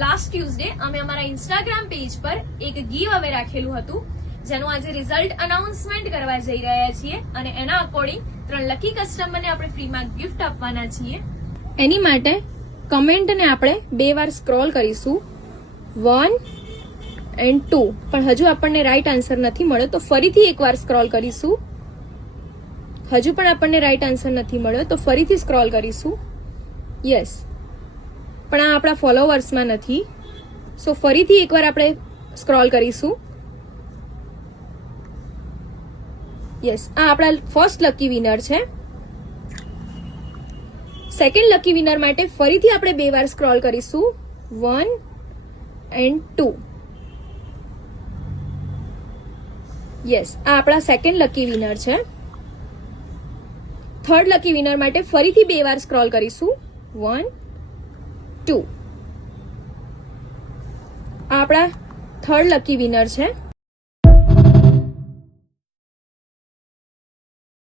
Last Tuesday અમે અમારા Instagram page પર એક ગીવ અવે રાખેલું હતું, જેનું આજે રિઝલ્ટ અનાઉન્સમેન્ટ કરવા જઈ રહ્યા છીએ અને એના અકોર્ડિંગ 3 લકી કસ્ટમરને આપણે ફ્રીમાં ગિફ્ટ આપવાના છીએ. એની માટે કમેન્ટને આપણે 2 વાર સ્ક્રોલ કરીશું, 1 and 2. પણ હજુ આપણને રાઈટ આન્સર નથી મળ્યો તો ફરીથી એકવાર સ્ક્રોલ કરીશું. હજુ પણ આપણને રાઈટ આન્સર નથી મળ્યો તો ફરીથી સ્ક્રોલ કરીશું. યસ, પણ આ આપણા ફોલોવર્સમાં નથી, સો ફરીથી એકવાર આપણે સ્ક્રોલ કરીશું. યસ, આ આપણા ફર્સ્ટ લકી વિનર છે. સેકન્ડ લકી વિનર માટે ફરીથી આપણે 2 વાર સ્ક્રોલ કરીશું, 1 and 2. યસ, આ આપણા સેકન્ડ લકી વિનર છે. થર્ડ લકી વિનર માટે ફરીથી 2 વાર સ્ક્રોલ કરીશું, 1 2. આ આપણા થર્ડ લકી વિનર છે.